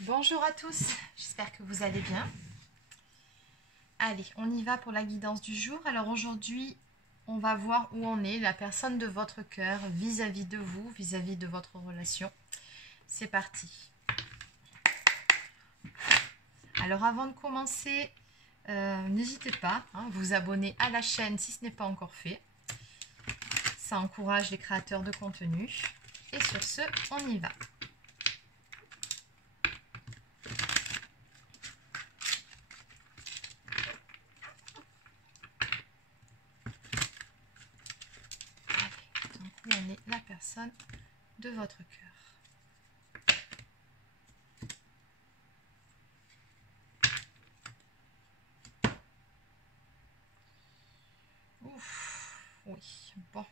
Bonjour à tous, j'espère que vous allez bien. Allez, on y va pour la guidance du jour. Alors aujourd'hui, on va voir où en est la personne de votre cœur vis-à-vis de vous, vis-à-vis de votre relation. C'est parti. Alors avant de commencer, n'hésitez pas à vous abonner à la chaîne si ce n'est pas encore fait. Ça encourage les créateurs de contenu. Et sur ce, on y va. Donc où en est la personne de votre cœur. Ouf, oui, bon.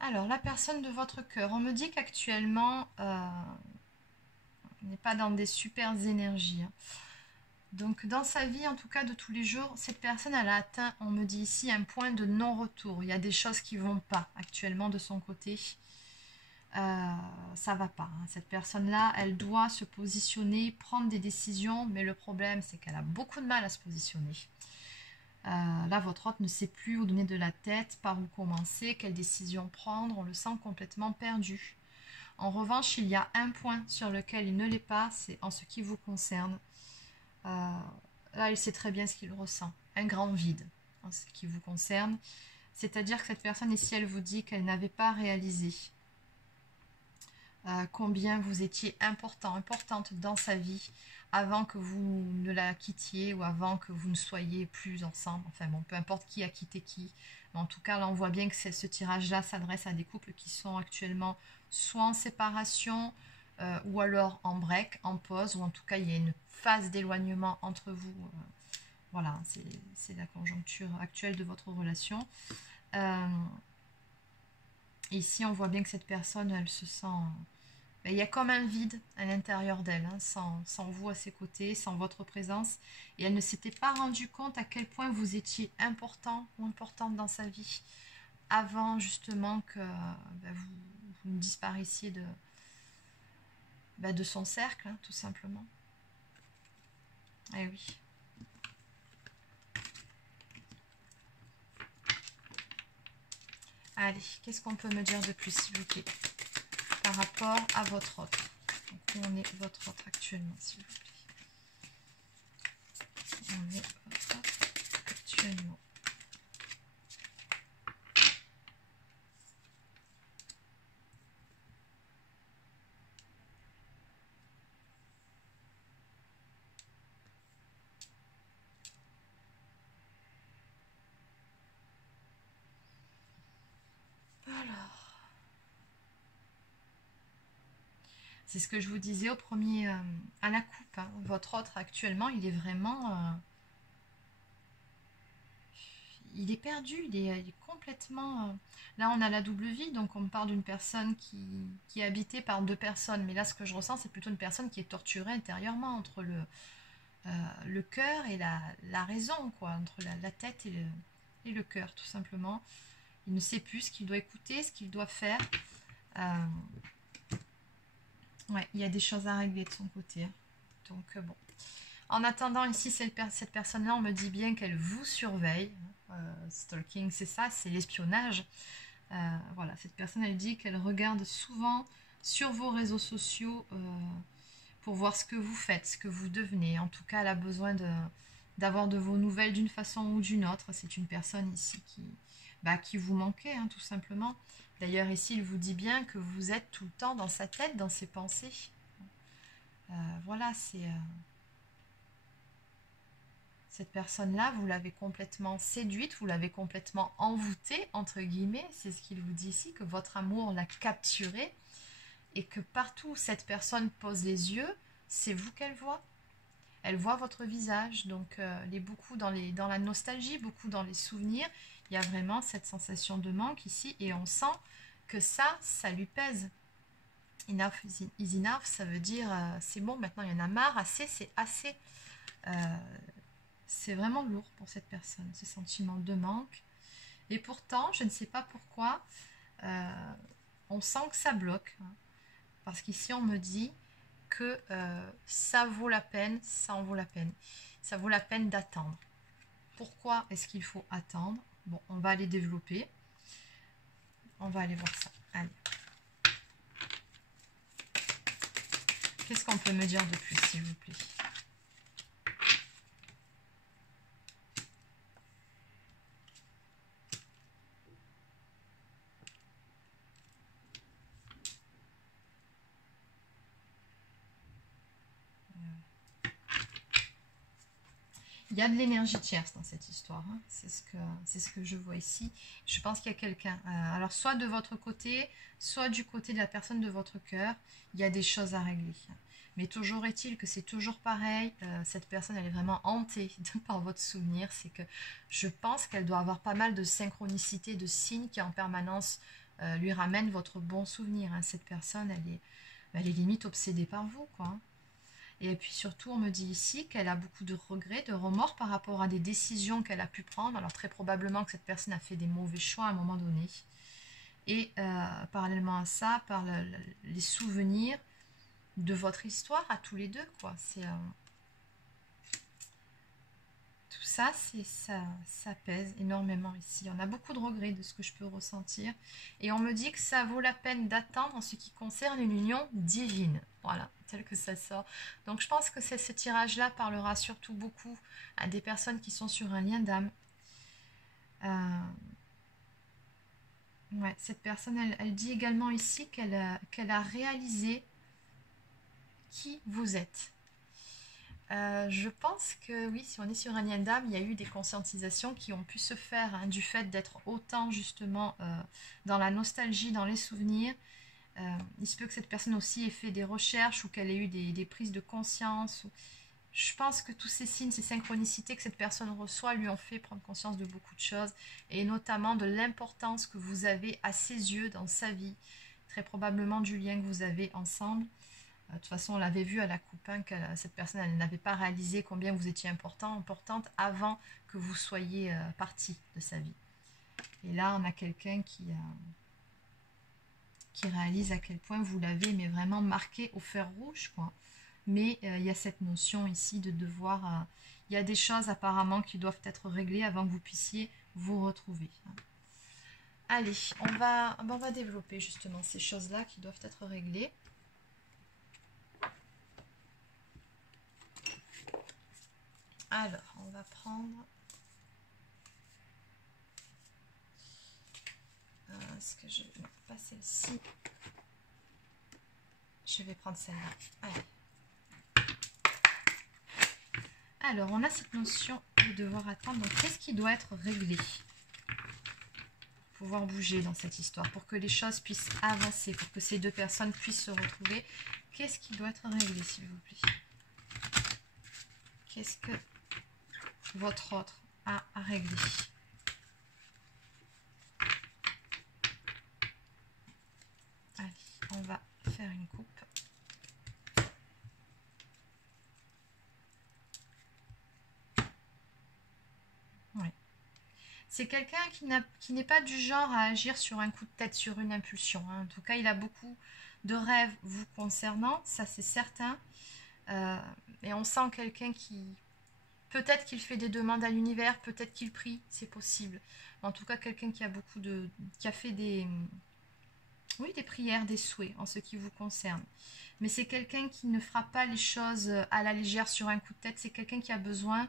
Alors, la personne de votre cœur, on me dit qu'actuellement, on n'est pas dans des super énergies. Donc, dans sa vie, en tout cas de tous les jours, cette personne, elle a atteint, on me dit ici, un point de non-retour. Il y a des choses qui ne vont pas actuellement de son côté. Ça va pas. Cette personne-là, elle doit se positionner, prendre des décisions, mais le problème, c'est qu'elle a beaucoup de mal à se positionner. Là, votre hôte ne sait plus où donner de la tête, par où commencer, quelle décision prendre, on le sent complètement perdu. En revanche, il y a un point sur lequel il ne l'est pas, c'est en ce qui vous concerne. Là, il sait très bien ce qu'il ressent, un grand vide en ce qui vous concerne. C'est-à-dire que cette personne ici, elle vous dit qu'elle n'avait pas réalisé combien vous étiez importante dans sa vie avant que vous ne la quittiez ou avant que vous ne soyez plus ensemble. Enfin bon, peu importe qui a quitté qui. Mais en tout cas, là, on voit bien que ce tirage-là s'adresse à des couples qui sont actuellement soit en séparation ou alors en break, en pause, ou en tout cas, il y a une phase d'éloignement entre vous. Voilà, c'est la conjoncture actuelle de votre relation. Ici, on voit bien que cette personne, elle se sent... il y a comme un vide à l'intérieur d'elle, hein, sans vous à ses côtés, sans votre présence. Et elle ne s'était pas rendue compte à quel point vous étiez important ou importante dans sa vie avant justement que vous ne disparaissiez de son cercle, hein, tout simplement. Eh oui. Allez, qu'est-ce qu'on peut me dire de plus, s'il vous plaît, par rapport à votre autre? Donc, où on est votre autre actuellement, s'il vous plaît? On est votre autre actuellement. Alors, c'est ce que je vous disais au premier, à la coupe. Hein. Votre autre actuellement, il est vraiment... il est perdu, il est complètement... Là, on a la double vie, donc on me parle d'une personne qui est habitée par deux personnes. Mais là, ce que je ressens, c'est plutôt une personne qui est torturée intérieurement entre le cœur et la raison, quoi, entre la tête et le cœur, tout simplement. Il ne sait plus ce qu'il doit écouter, ce qu'il doit faire. Ouais, il y a des choses à régler de son côté. Donc, bon. En attendant, ici, cette personne-là, on me dit bien qu'elle vous surveille. Stalking, c'est ça, c'est l'espionnage. Voilà, cette personne, elle dit qu'elle regarde souvent sur vos réseaux sociaux pour voir ce que vous faites, ce que vous devenez. En tout cas, elle a besoin d'avoir de vos nouvelles d'une façon ou d'une autre. C'est une personne ici qui vous manquait, hein, tout simplement. D'ailleurs, ici, il vous dit bien que vous êtes tout le temps dans sa tête, dans ses pensées. Voilà, c'est... cette personne-là, vous l'avez complètement séduite, vous l'avez complètement envoûtée, entre guillemets. C'est ce qu'il vous dit ici, que votre amour l'a capturé et que partout où cette personne pose les yeux, c'est vous qu'elle voit. Elle voit votre visage, donc elle est beaucoup dans la nostalgie, beaucoup dans les souvenirs. Il y a vraiment cette sensation de manque ici et on sent que ça lui pèse. Enough is enough, ça veut dire c'est bon, maintenant il y en a marre, assez, c'est assez. C'est vraiment lourd pour cette personne, ce sentiment de manque. Et pourtant, je ne sais pas pourquoi, on sent que ça bloque. Hein, parce qu'ici, on me dit que ça vaut la peine, ça en vaut la peine. Ça vaut la peine d'attendre. Pourquoi est-ce qu'il faut attendre? Bon, on va aller développer. On va aller voir ça. Allez. Qu'est-ce qu'on peut me dire de plus, s'il vous plaît? Il y a de l'énergie tierce dans cette histoire, hein. C'est ce que je vois ici. Je pense qu'il y a quelqu'un, alors soit de votre côté, soit du côté de la personne de votre cœur, il y a des choses à régler. Mais toujours est-il que c'est toujours pareil, cette personne elle est vraiment hantée par votre souvenir, c'est que je pense qu'elle doit avoir pas mal de synchronicité, de signes qui en permanence lui ramènent votre bon souvenir, hein. Cette personne elle est limite obsédée par vous, quoi, hein. Et puis surtout, on me dit ici qu'elle a beaucoup de regrets, de remords par rapport à des décisions qu'elle a pu prendre. Alors très probablement que cette personne a fait des mauvais choix à un moment donné. Et parallèlement à ça, par les souvenirs de votre histoire à tous les deux, quoi. C'est tout ça, ça pèse énormément ici. On a beaucoup de regrets de ce que je peux ressentir. Et on me dit que ça vaut la peine d'attendre en ce qui concerne une union divine. Voilà, tel que ça sort. Donc je pense que ce tirage-là parlera surtout beaucoup à des personnes qui sont sur un lien d'âme. Ouais, cette personne, elle dit également ici qu'elle a réalisé qui vous êtes. Je pense que oui, si on est sur un lien d'âme, il y a eu des conscientisations qui ont pu se faire, hein, du fait d'être autant justement dans la nostalgie, dans les souvenirs. Il se peut que cette personne aussi ait fait des recherches ou qu'elle ait eu des prises de conscience. Je pense que tous ces signes, ces synchronicités que cette personne reçoit lui ont fait prendre conscience de beaucoup de choses et notamment de l'importance que vous avez à ses yeux dans sa vie, très probablement du lien que vous avez ensemble. De toute façon, on l'avait vu à la coupe, hein, que cette personne elle n'avait pas réalisé combien vous étiez importante avant que vous soyez partie de sa vie. Et là, on a quelqu'un qui réalise à quel point vous l'avez mais vraiment marqué au fer rouge, quoi. Mais il y a cette notion ici de devoir... il y a des choses apparemment qui doivent être réglées avant que vous puissiez vous retrouver. Allez, on va développer justement ces choses-là qui doivent être réglées. Alors, on va prendre... Est-ce que je... Non, pas celle-ci. Je vais prendre celle-là. Allez. Alors, on a cette notion de devoir attendre. Donc, qu'est-ce qui doit être réglé pour pouvoir bouger dans cette histoire, pour que les choses puissent avancer, pour que ces deux personnes puissent se retrouver? Qu'est-ce qui doit être réglé, s'il vous plaît? Qu'est-ce que votre autre a à régler? Allez, on va faire une coupe. Oui. C'est quelqu'un qui n'est pas du genre à agir sur un coup de tête, sur une impulsion, hein. En tout cas, il a beaucoup de rêves vous concernant, ça c'est certain. Et on sent quelqu'un qui... Peut-être qu'il fait des demandes à l'univers, peut-être qu'il prie, c'est possible. En tout cas, quelqu'un qui a qui a fait des prières, des souhaits en ce qui vous concerne. Mais c'est quelqu'un qui ne fera pas les choses à la légère sur un coup de tête. C'est quelqu'un qui a besoin,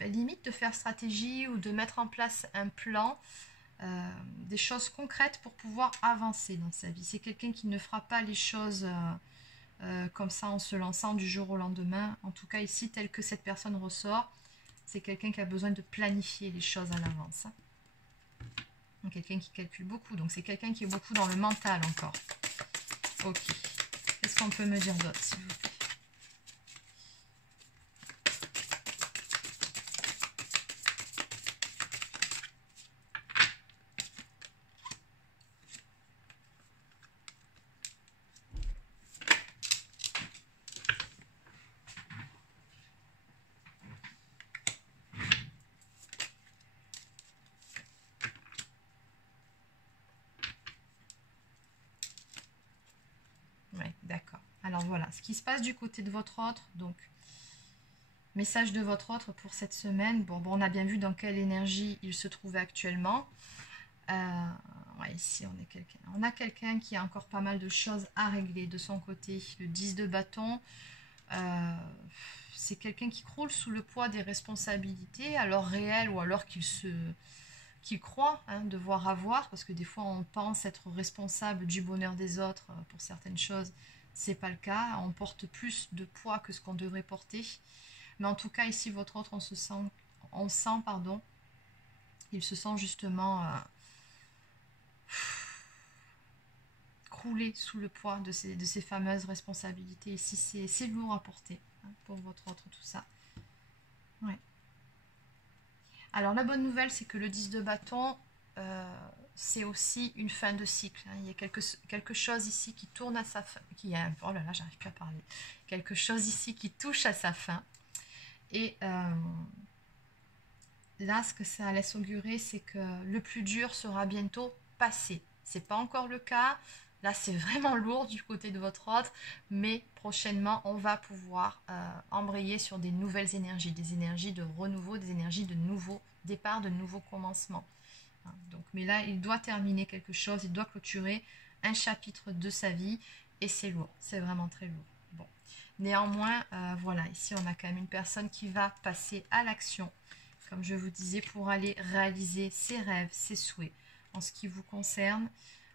limite, de faire stratégie ou de mettre en place un plan, des choses concrètes pour pouvoir avancer dans sa vie. C'est quelqu'un qui ne fera pas les choses... comme ça en se lançant du jour au lendemain. En tout cas ici, tel que cette personne ressort, c'est quelqu'un qui a besoin de planifier les choses à l'avance. Quelqu'un qui calcule beaucoup, donc c'est quelqu'un qui est beaucoup dans le mental encore. Ok, qu'est-ce qu'on peut me dire d'autre, s'il vous plaît? Alors voilà, ce qui se passe du côté de votre autre, donc message de votre autre pour cette semaine. Bon, on a bien vu dans quelle énergie il se trouvait actuellement. Ouais, ici on a quelqu'un qui a encore pas mal de choses à régler de son côté. Le 10 de bâton, c'est quelqu'un qui croule sous le poids des responsabilités, alors réelles ou alors qu'il croit devoir avoir, parce que des fois on pense être responsable du bonheur des autres pour certaines choses, c'est pas le cas, on porte plus de poids que ce qu'on devrait porter, mais en tout cas ici votre autre on sent pardon, il se sent justement crouler sous le poids de ces fameuses responsabilités. Ici c'est lourd à porter pour votre autre tout ça. Ouais. Alors la bonne nouvelle c'est que le 10 de bâton c'est aussi une fin de cycle. Il y a quelque chose ici qui tourne à sa fin. Oh là là, j'arrive plus à parler. Quelque chose ici qui touche à sa fin. Et là, ce que ça laisse augurer, c'est que le plus dur sera bientôt passé. C'est pas encore le cas. Là, c'est vraiment lourd du côté de votre autre. Mais prochainement, on va pouvoir embrayer sur des nouvelles énergies. Des énergies de renouveau, des énergies de nouveau départ, de nouveaux commencements. Donc, mais là, il doit terminer quelque chose, il doit clôturer un chapitre de sa vie et c'est lourd, c'est vraiment très lourd. Bon. Néanmoins, voilà, ici on a quand même une personne qui va passer à l'action, comme je vous disais, pour aller réaliser ses rêves, ses souhaits en ce qui vous concerne.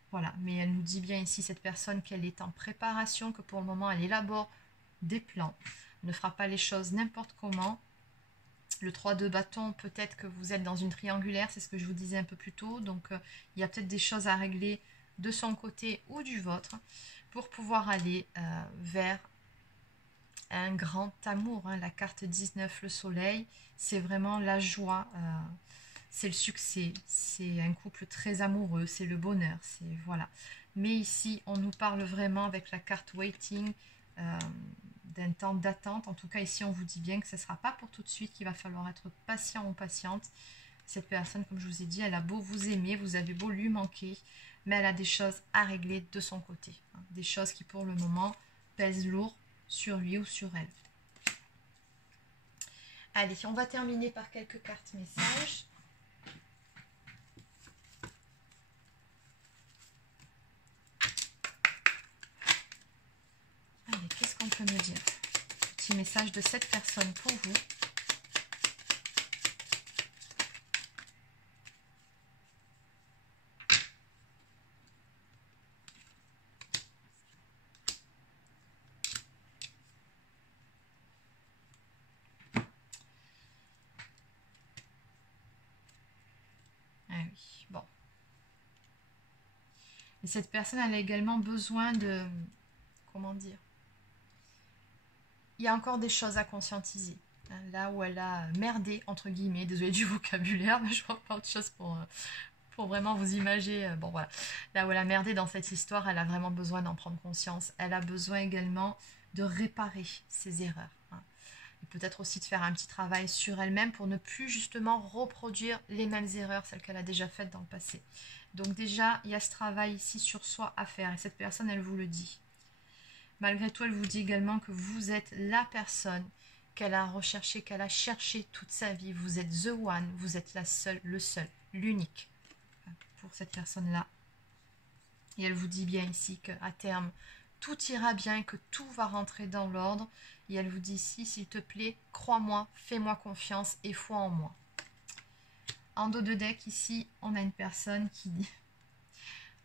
Voilà, mais elle nous dit bien ici, cette personne, qu'elle est en préparation, que pour le moment elle élabore des plans, ne fera pas les choses n'importe comment. Le 3 de bâton, peut-être que vous êtes dans une triangulaire, c'est ce que je vous disais un peu plus tôt. Donc, il y a peut-être des choses à régler de son côté ou du vôtre pour pouvoir aller vers un grand amour. La carte 19, le soleil, c'est vraiment la joie, c'est le succès, c'est un couple très amoureux, c'est le bonheur, c'est voilà. Mais ici, on nous parle vraiment avec la carte waiting, d'un temps d'attente. En tout cas, ici, on vous dit bien que ce ne sera pas pour tout de suite, qu'il va falloir être patient ou patiente. Cette personne, comme je vous ai dit, elle a beau vous aimer, vous avez beau lui manquer, mais elle a des choses à régler de son côté. Des choses qui, pour le moment, pèsent lourd sur lui ou sur elle. Allez, on va terminer par quelques cartes messages. Allez, qu'est-ce qu'on peut me dire? Petit message de cette personne pour vous. Ah oui, bon. Et cette personne, elle a également besoin de... Comment dire? Il y a encore des choses à conscientiser. Là où elle a merdé, entre guillemets, désolé du vocabulaire, mais je vois pas autre chose pour vraiment vous imager. Bon voilà, là où elle a merdé dans cette histoire, elle a vraiment besoin d'en prendre conscience. Elle a besoin également de réparer ses erreurs. Et peut-être aussi de faire un petit travail sur elle-même pour ne plus justement reproduire les mêmes erreurs, celles qu'elle a déjà faites dans le passé. Donc déjà, il y a ce travail ici sur soi à faire et cette personne, elle vous le dit. Malgré tout, elle vous dit également que vous êtes la personne qu'elle a recherchée, qu'elle a cherchée toute sa vie. Vous êtes the one, vous êtes la seule, le seul, l'unique pour cette personne-là. Et elle vous dit bien ici qu'à terme, tout ira bien, que tout va rentrer dans l'ordre. Et elle vous dit ici, s'il te plaît, crois-moi, fais-moi confiance et foi en moi. En dos de deck, ici, on a une personne qui dit...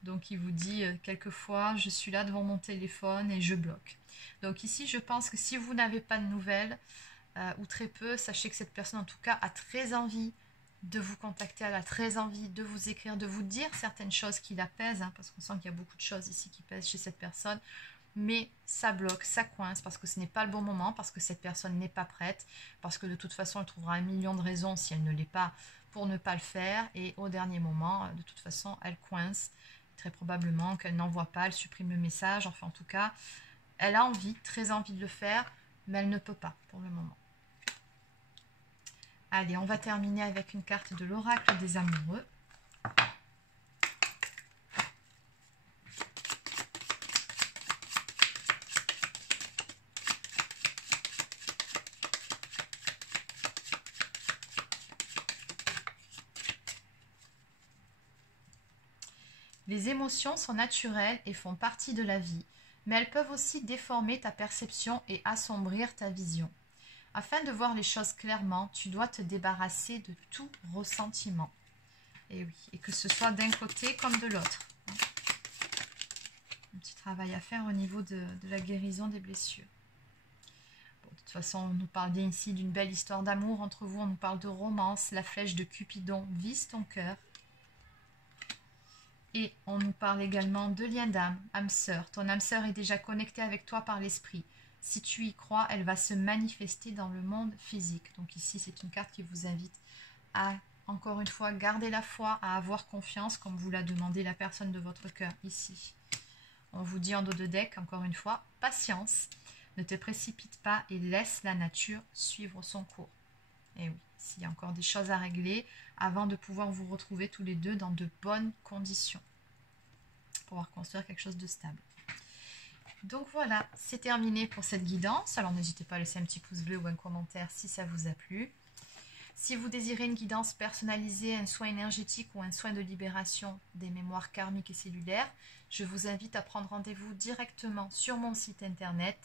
Donc, il vous dit, quelquefois, je suis là devant mon téléphone et je bloque. Donc ici, je pense que si vous n'avez pas de nouvelles, ou très peu, sachez que cette personne, en tout cas, a très envie de vous contacter, elle a très envie de vous écrire, de vous dire certaines choses qui la pèsent, parce qu'on sent qu'il y a beaucoup de choses ici qui pèsent chez cette personne, mais ça bloque, ça coince, parce que ce n'est pas le bon moment, parce que cette personne n'est pas prête, parce que de toute façon, elle trouvera un million de raisons, si elle ne l'est pas, pour ne pas le faire, et au dernier moment, de toute façon, elle coince. Très probablement qu'elle n'envoie pas, elle supprime le message, enfin en tout cas, elle a envie, très envie de le faire, mais elle ne peut pas pour le moment. Allez, on va terminer avec une carte de l'oracle des amoureux. Les émotions sont naturelles et font partie de la vie, mais elles peuvent aussi déformer ta perception et assombrir ta vision. Afin de voir les choses clairement, tu dois te débarrasser de tout ressentiment. Et oui, et que ce soit d'un côté comme de l'autre. Un petit travail à faire au niveau de la guérison des blessures. Bon, de toute façon, on nous parle bien ici d'une belle histoire d'amour entre vous, on nous parle de romance, la flèche de Cupidon vise ton cœur. Et on nous parle également de lien d'âme, âme sœur. Ton âme sœur est déjà connectée avec toi par l'esprit. Si tu y crois, elle va se manifester dans le monde physique. Donc ici, c'est une carte qui vous invite à, encore une fois, garder la foi, à avoir confiance, comme vous l'a demandé la personne de votre cœur ici. On vous dit en dos de deck, encore une fois, patience. Ne te précipite pas et laisse la nature suivre son cours. Et oui, s'il y a encore des choses à régler avant de pouvoir vous retrouver tous les deux dans de bonnes conditions. Pour pouvoir construire quelque chose de stable. Donc voilà, c'est terminé pour cette guidance. Alors n'hésitez pas à laisser un petit pouce bleu ou un commentaire si ça vous a plu. Si vous désirez une guidance personnalisée, un soin énergétique ou un soin de libération des mémoires karmiques et cellulaires, je vous invite à prendre rendez-vous directement sur mon site internet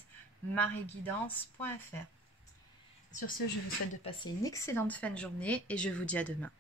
marieguidance.fr. Sur ce, je vous souhaite de passer une excellente fin de journée et je vous dis à demain.